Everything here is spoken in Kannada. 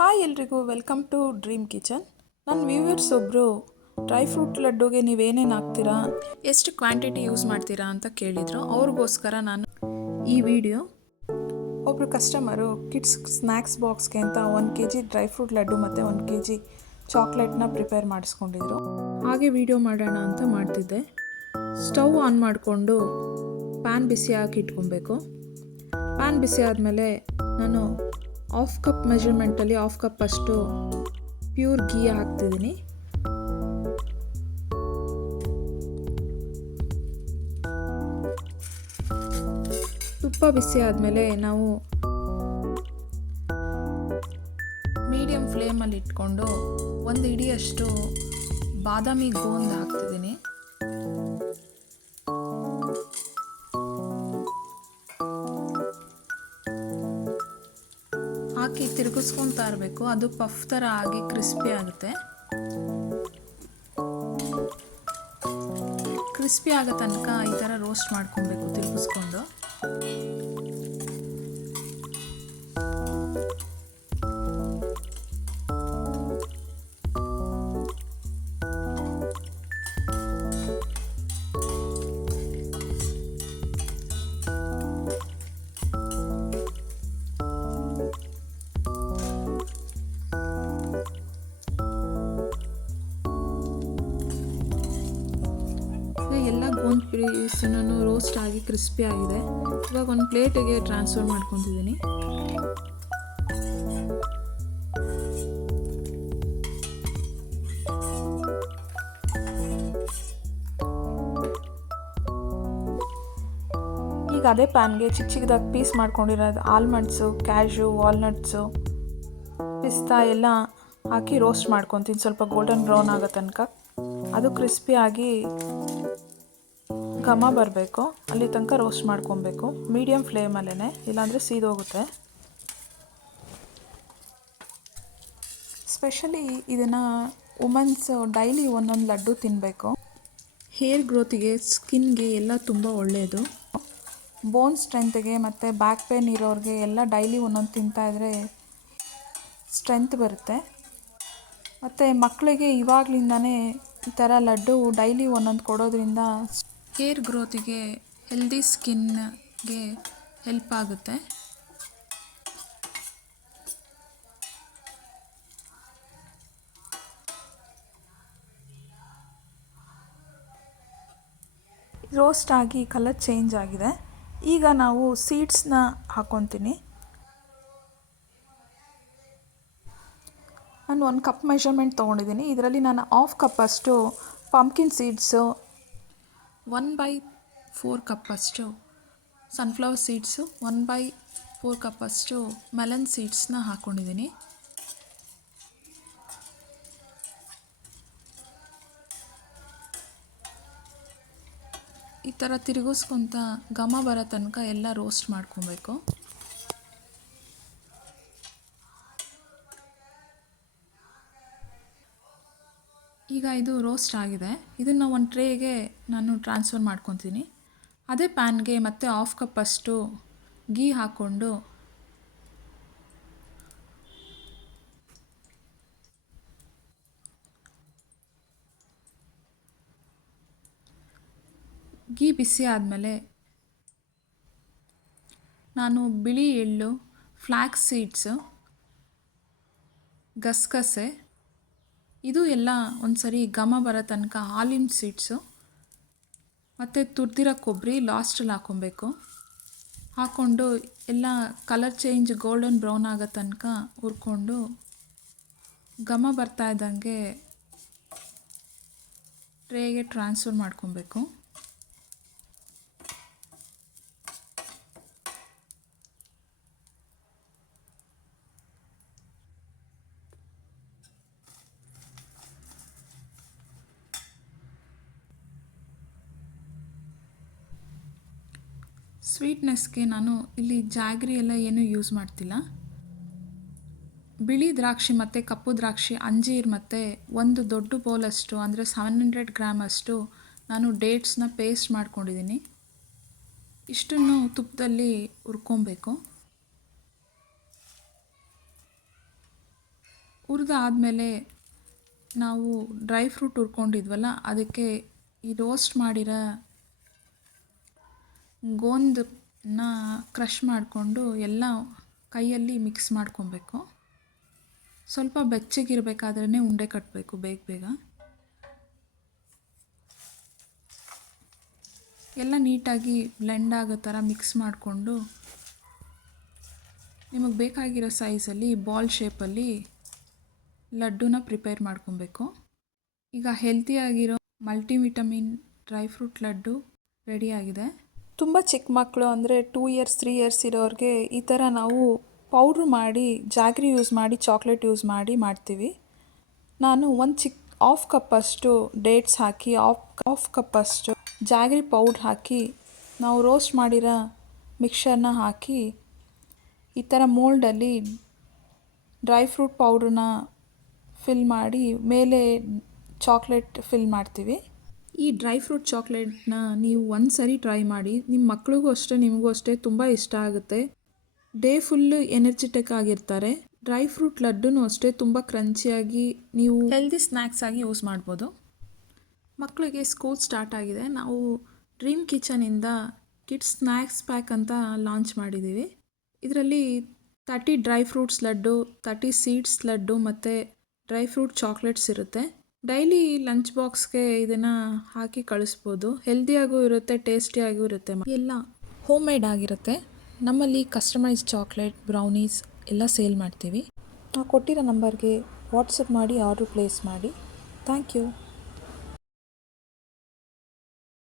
ಹಾಯ್ ಎಲ್ರಿಗೂ ವೆಲ್ಕಮ್ ಟು ಡ್ರೀಮ್ ಕಿಚನ್. ನನ್ನ ವ್ಯೂವರ್ಸ್ ಒಬ್ಬರು ಡ್ರೈ ಫ್ರೂಟ್ ಲಡ್ಡುಗೆ ನೀವೇನೇನು ಹಾಕ್ತೀರಾ, ಎಷ್ಟು ಕ್ವಾಂಟಿಟಿ ಯೂಸ್ ಮಾಡ್ತೀರಾ ಅಂತ ಕೇಳಿದರು. ಅವ್ರಿಗೋಸ್ಕರ ನಾನು ಈ ವಿಡಿಯೋ. ಒಬ್ಬರು ಕಸ್ಟಮರು ಕಿಡ್ಸ್ ಸ್ನ್ಯಾಕ್ಸ್ ಬಾಕ್ಸ್ಗೆ ಅಂತ 1 kg ಡ್ರೈ ಫ್ರೂಟ್ ಲಡ್ಡು ಮತ್ತು 1 kg ಚಾಕ್ಲೇಟ್ನ ಪ್ರಿಪೇರ್ ಮಾಡಿಸ್ಕೊಂಡಿದ್ರು. ಹಾಗೆ ವಿಡಿಯೋ ಮಾಡೋಣ ಅಂತ ಮಾಡ್ತಿದ್ದೆ. ಸ್ಟವ್ ಆನ್ ಮಾಡಿಕೊಂಡು ಪ್ಯಾನ್ ಬಿಸಿ ಹಾಕಿ ಇಟ್ಕೊಬೇಕು. ಪ್ಯಾನ್ ಬಿಸಿ ಆದಮೇಲೆ ನಾನು 1/2 ಕಪ್ ಮೆಜರ್ಮೆಂಟಲ್ಲಿ 1/2 ಕಪ್ ಅಷ್ಟು ಪ್ಯೂರ್ ಗೀ ಹಾಕ್ತಿದ್ದೀನಿ. ತುಪ್ಪ ಬಿಸಿ ಆದಮೇಲೆ ನಾವು ಮೀಡಿಯಮ್ ಫ್ಲೇಮಲ್ಲಿ ಇಟ್ಕೊಂಡು 1 ಹಿಡಿಯಷ್ಟು ಬಾದಾಮಿ ಗೋಂದ್ ಹಾಕ್ತಿದ್ದೀನಿ. ಹಾಕಿ ತಿರುಗಿಸ್ಕೊತಾ ಇರಬೇಕು. ಅದು ಪಫ್ ಥರ ಆಗಿ ಕ್ರಿಸ್ಪಿ ಆಗುತ್ತೆ. ಕ್ರಿಸ್ಪಿ ಆಗೋ ತನಕ ಈ ಥರ ರೋಸ್ಟ್ ಮಾಡ್ಕೊಬೇಕು ತಿರುಗಿಸ್ಕೊಂಡು. ಎಲ್ಲ ಗೋಂದ್ ಪೀಸನ್ನು ರೋಸ್ಟ್ ಆಗಿ ಕ್ರಿಸ್ಪಿ ಆಗಿದೆ. ಇವಾಗ ಒಂದು ಪ್ಲೇಟಿಗೆ ಟ್ರಾನ್ಸ್ಫರ್ ಮಾಡ್ಕೊತಿದ್ದೀನಿ. ಈಗ ಅದೇ ಪ್ಯಾನ್ಗೆ ಚಿಕ್ಕ ಚಿಕ್ಕದಾಗಿ ಪೀಸ್ ಮಾಡ್ಕೊಂಡಿರೋದು ಆಲ್ಮಂಡ್ಸು, ಕ್ಯಾಶು, ವಾಲ್ನಟ್ಸು, ಪಿಸ್ತಾ ಎಲ್ಲ ಹಾಕಿ ರೋಸ್ಟ್ ಮಾಡ್ಕೊತೀನಿ. ಸ್ವಲ್ಪ ಗೋಲ್ಡನ್ ಬ್ರೌನ್ ಆಗೋ ತನಕ ಅದು ಕ್ರಿಸ್ಪಿಯಾಗಿ ಘಮ ಬರಬೇಕು, ಅಲ್ಲಿ ತನಕ ರೋಸ್ಟ್ ಮಾಡ್ಕೊಬೇಕು ಮೀಡಿಯಮ್ ಫ್ಲೇಮಲ್ಲೇ, ಇಲ್ಲಾಂದರೆ ಸೀದೋಗುತ್ತೆ. ಸ್ಪೆಷಲಿ ಇದನ್ನು ವುಮನ್ಸ್ ಡೈಲಿ ಒಂದೊಂದು ಲಡ್ಡು ತಿನ್ನಬೇಕು. ಹೇರ್ ಗ್ರೋತಿಗೆ, ಸ್ಕಿನ್ಗೆ ಎಲ್ಲ ತುಂಬ ಒಳ್ಳೆಯದು. ಬೋನ್ ಸ್ಟ್ರೆಂತ್ಗೆ ಮತ್ತು ಬ್ಯಾಕ್ ಪೇನ್ ಇರೋರಿಗೆ ಎಲ್ಲ ಡೈಲಿ ಒಂದೊಂದು ತಿಂತಾಯಿದ್ರೆ ಸ್ಟ್ರೆಂತ್ ಬರುತ್ತೆ. ಮತ್ತು ಮಕ್ಕಳಿಗೆ ಇವಾಗಲಿಂದನೇ ಈ ಥರ ಲಡ್ಡು ಡೈಲಿ ಒಂದೊಂದು ಕೊಡೋದ್ರಿಂದ ಹೇರ್ ಗ್ರೋತಿಗೆ, ಹೆಲ್ದಿ ಸ್ಕಿನ್ಗೆ ಹೆಲ್ಪ್ ಆಗುತ್ತೆ. ರೋಸ್ಟ್ ಆಗಿ ಕಲರ್ ಚೇಂಜ್ ಆಗಿದೆ. ಈಗ ನಾವು ಸೀಡ್ಸ್ನ ಹಾಕ್ಕೊತೀನಿ. ನಾನು 1 ಕಪ್ ಮೆಷರ್ಮೆಂಟ್ ತೊಗೊಂಡಿದ್ದೀನಿ. ಇದರಲ್ಲಿ ನಾನು 1/2 ಕಪ್ ಅಷ್ಟು ಪಂಪ್ಕಿನ್ ಸೀಡ್ಸು, 1/4 ಕಪ್ ಅಷ್ಟು ಸನ್ಫ್ಲವರ್ ಸೀಡ್ಸು, 1/4 ಕಪ್ ಅಷ್ಟು ಮೆಲನ್ ಸೀಡ್ಸ್ನ ಹಾಕ್ಕೊಂಡಿದ್ದೀನಿ. ಈ ಥರ ತಿರುಗಿಸ್ಕೊತ ಘಮ ಬರೋ ತನಕ ಎಲ್ಲ ರೋಸ್ಟ್ ಮಾಡ್ಕೊಬೇಕು. ಈಗ ಇದು ರೋಸ್ಟ್ ಆಗಿದೆ. ಇದನ್ನು ಒಂದು ಟ್ರೇಗೆ ನಾನು ಟ್ರಾನ್ಸ್ಫರ್ ಮಾಡ್ಕೊತೀನಿ. ಅದೇ ಪ್ಯಾನ್ಗೆ ಮತ್ತೆ 1/2 ಕಪ್ ಅಷ್ಟು ಗೀ ಹಾಕ್ಕೊಂಡು ಗೀ ಬಿಸಿ ಆದಮೇಲೆ ನಾನು ಬಿಳಿ ಎಳ್ಳು, ಫ್ಲ್ಯಾಕ್ಸ್ ಸೀಡ್ಸು, ಗಸಗಸೆ, ಇದು ಎಲ್ಲ ಒಂದು ಸರಿ ಘಮ ಬರೋ ತನಕ ಆಲಿವ್ ಸೀಡ್ಸು ಮತ್ತು ತುರಿದಿರೋ ಕೊಬ್ಬರಿ ಲಾಸ್ಟಲ್ಲಿ ಹಾಕ್ಕೊಬೇಕು. ಹಾಕ್ಕೊಂಡು ಎಲ್ಲ ಕಲರ್ ಚೇಂಜ್ ಗೋಲ್ಡನ್ ಬ್ರೌನ್ ಆಗೋ ತನಕ ಹುರ್ಕೊಂಡು ಘಮ ಬರ್ತಾ ಇದ್ದಂಗೆ ಟ್ರೇಗೆ ಟ್ರಾನ್ಸ್ಫರ್ ಮಾಡ್ಕೊಬೇಕು. ಸ್ವೀಟ್ನೆಸ್ಗೆ ನಾನು ಇಲ್ಲಿ ಜಾಗ್ರಿ ಎಲ್ಲ ಏನೂ ಯೂಸ್ ಮಾಡ್ತಿಲ್ಲ. ಬಿಳಿ ದ್ರಾಕ್ಷಿ ಮತ್ತು ಕಪ್ಪು ದ್ರಾಕ್ಷಿ, ಅಂಜೀರ್ ಮತ್ತು 1 ದೊಡ್ಡ ಬೌಲಷ್ಟು ಅಂದರೆ 700 ಗ್ರಾಮ್ ಅಷ್ಟು ನಾನು ಡೇಟ್ಸ್ನ ಪೇಸ್ಟ್ ಮಾಡ್ಕೊಂಡಿದ್ದೀನಿ. ಇಷ್ಟನ್ನು ತುಪ್ಪದಲ್ಲಿ ಹುರ್ಕೊಬೇಕು. ಹುರಿದಾದ್ಮೇಲೆ ನಾವು ಡ್ರೈ ಫ್ರೂಟ್ ಹುರ್ಕೊಂಡಿದ್ವಲ್ಲ ಅದಕ್ಕೆ ಈ ರೋಸ್ಟ್ ಮಾಡಿರೋ ಗೋಂದನ್ನ ಕ್ರಷ್ ಮಾಡಿಕೊಂಡು ಎಲ್ಲ ಕೈಯಲ್ಲಿ ಮಿಕ್ಸ್ ಮಾಡ್ಕೊಬೇಕು. ಸ್ವಲ್ಪ ಬೆಚ್ಚಗಿರಬೇಕಾದ್ರೇ ಉಂಡೆ ಕಟ್ಟಬೇಕು ಬೇಗ ಬೇಗ. ಎಲ್ಲ ನೀಟಾಗಿ ಬ್ಲೆಂಡ್ ಆಗೋ ಥರ ಮಿಕ್ಸ್ ಮಾಡಿಕೊಂಡು ನಿಮಗೆ ಬೇಕಾಗಿರೋ ಸೈಜಲ್ಲಿ ಬಾಲ್ ಶೇಪಲ್ಲಿ ಲಡ್ಡುನ ಪ್ರಿಪೇರ್ ಮಾಡ್ಕೊಬೇಕು. ಈಗ ಹೆಲ್ತಿಯಾಗಿರೋ ಮಲ್ಟಿವಿಟಮಿನ್ ಡ್ರೈ ಫ್ರೂಟ್ ಲಡ್ಡು ರೆಡಿಯಾಗಿದೆ. ತುಂಬ ಚಿಕ್ಕ ಮಕ್ಕಳು ಅಂದರೆ 2 ಇಯರ್ಸ್ 3 ಇಯರ್ಸ್ ಇರೋರಿಗೆ ಈ ಥರ ನಾವು ಪೌಡ್ರ್ ಮಾಡಿ ಜಾಗ್ರಿ ಯೂಸ್ ಮಾಡಿ ಚಾಕ್ಲೇಟ್ ಯೂಸ್ ಮಾಡಿ ಮಾಡ್ತೀವಿ. ನಾನು ಒಂದು ಹಾಫ್ ಕಪ್ಪಷ್ಟು ಡೇಟ್ಸ್ ಹಾಕಿ ಹಾಫ್ ಕಪ್ಪಷ್ಟು ಜಾಗ್ರಿ ಪೌಡ್ರ್ ಹಾಕಿ ನಾವು ರೋಸ್ಟ್ ಮಾಡಿರೋ ಮಿಕ್ಸರ್ನ ಹಾಕಿ ಈ ಥರ ಮೋಲ್ಡಲ್ಲಿ ಡ್ರೈ ಫ್ರೂಟ್ ಪೌಡ್ರನ್ನ ಫಿಲ್ ಮಾಡಿ ಮೇಲೆ ಚಾಕ್ಲೇಟ್ ಫಿಲ್ ಮಾಡ್ತೀವಿ. ಈ ಡ್ರೈ ಫ್ರೂಟ್ ಚಾಕ್ಲೇಟ್ನ ನೀವು ಒಂದು ಸರಿ ಟ್ರೈ ಮಾಡಿ. ನಿಮ್ಮ ಮಕ್ಳಿಗೂ ಅಷ್ಟೇ ನಿಮಗೂ ಅಷ್ಟೇ ತುಂಬ ಇಷ್ಟ ಆಗುತ್ತೆ. ಡೇ ಫುಲ್ಲು ಎನರ್ಜೆಟಿಕ್ ಆಗಿರ್ತಾರೆ. ಡ್ರೈ ಫ್ರೂಟ್ ಲಡ್ಡುನೂ ಅಷ್ಟೇ ತುಂಬ ಕ್ರಂಚಿಯಾಗಿ ನೀವು ಹೆಲ್ದಿ ಸ್ನ್ಯಾಕ್ಸ್ ಆಗಿ ಯೂಸ್ ಮಾಡ್ಬೋದು. ಮಕ್ಕಳಿಗೆ ಸ್ಕೂಲ್ ಸ್ಟಾರ್ಟ್ ಆಗಿದೆ. ನಾವು ಡ್ರೀಮ್ ಕಿಚನಿಂದ ಕಿಡ್ಸ್ ಸ್ನ್ಯಾಕ್ಸ್ ಪ್ಯಾಕ್ ಅಂತ ಲಾಂಚ್ ಮಾಡಿದ್ದೀವಿ. ಇದರಲ್ಲಿ 30 dry fruits laddu, 30 seeds laddu ಮತ್ತು ಡ್ರೈ ಫ್ರೂಟ್ ಚಾಕ್ಲೇಟ್ಸ್ ಇರುತ್ತೆ. ಡೈಲಿ ಲಂಚ್ ಬಾಕ್ಸ್ಗೆ ಇದನ್ನು ಹಾಕಿ ಕಳಿಸ್ಬೋದು. ಹೆಲ್ದಿಯಾಗೂ ಇರುತ್ತೆ, ಟೇಸ್ಟಿಯಾಗೂ ಇರುತ್ತೆ. ಎಲ್ಲ ಹೋಮ್ ಮೇಡ್ ಆಗಿರುತ್ತೆ. ನಮ್ಮಲ್ಲಿ ಕಸ್ಟಮೈಸ್ ಚಾಕ್ಲೇಟ್, ಬ್ರೌನೀಸ್ ಎಲ್ಲ ಸೇಲ್ ಮಾಡ್ತೀವಿ. ನಾವು ಕೊಟ್ಟಿರೋ ನಂಬರ್ಗೆ ವಾಟ್ಸಪ್ ಮಾಡಿ ಆರ್ಡ್ರ್ ಪ್ಲೇಸ್ ಮಾಡಿ. Thank you.